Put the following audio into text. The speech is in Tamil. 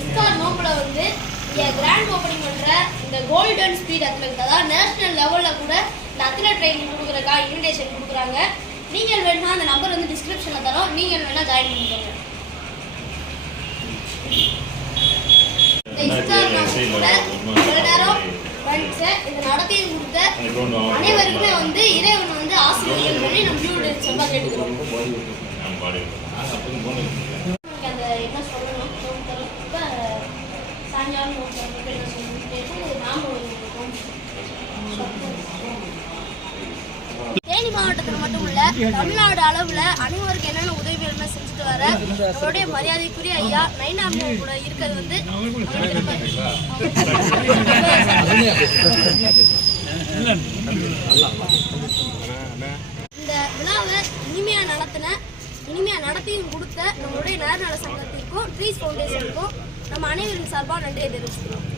இஃப்தார் நோம்புல வந்து கிராண்ட் ஓப்பனிங் பண்ற இந்த கோல்டன் ஸ்பீட் அத்லெட் அதாவது நேஷனல் லெவல்ல கூட இந்த அத்லெட் ட்ரைனிங் கொடுக்குறக்கா இன்விடேஷன் கொடுக்குறாங்க. நீங்கள் வேணா அந்த நம்பர் வந்து டிஸ்கிரிப்ஷன்ல தரோம், நீங்கள் வேணா ஜாயின் பண்ணிக்கோங்க. இந்த இஃப்தார் நோம்புல சில நேரம் இந்த நடத்தையை கொடுத்த அனைவருக்குமே வந்து இறைவன் வந்து ஆசீர்வாதம் பண்ணி நம்ம வீடு செவ்வா கேட்டுக்கிறோம். அந்த என்ன சொல்லணும் இப்போ சாயங்காலம் என்ன சொல்லணும் நாம தேனி மாவட்டத்தில் மட்டும் இல்ல தமிழ்நாடு அளவில் அனைவருக்கு என்னென்ன உதவிகள் செஞ்சுட்டு வர அவருடைய மரியாதைக்குரிய ஐயா நைனாமியா கூட இருக்கிறது வந்து இந்த விழாவை இனிமையா நடத்தியும் கொடுத்த நம்மளுடைய நேர்நல சங்கத்திற்கும் ட்ரீஸ் ஃபவுண்டேஷனுக்கும் நம்ம அனைவரின் சார்பாக நன்றியை தெரிவிச்சுக்கிறோம்.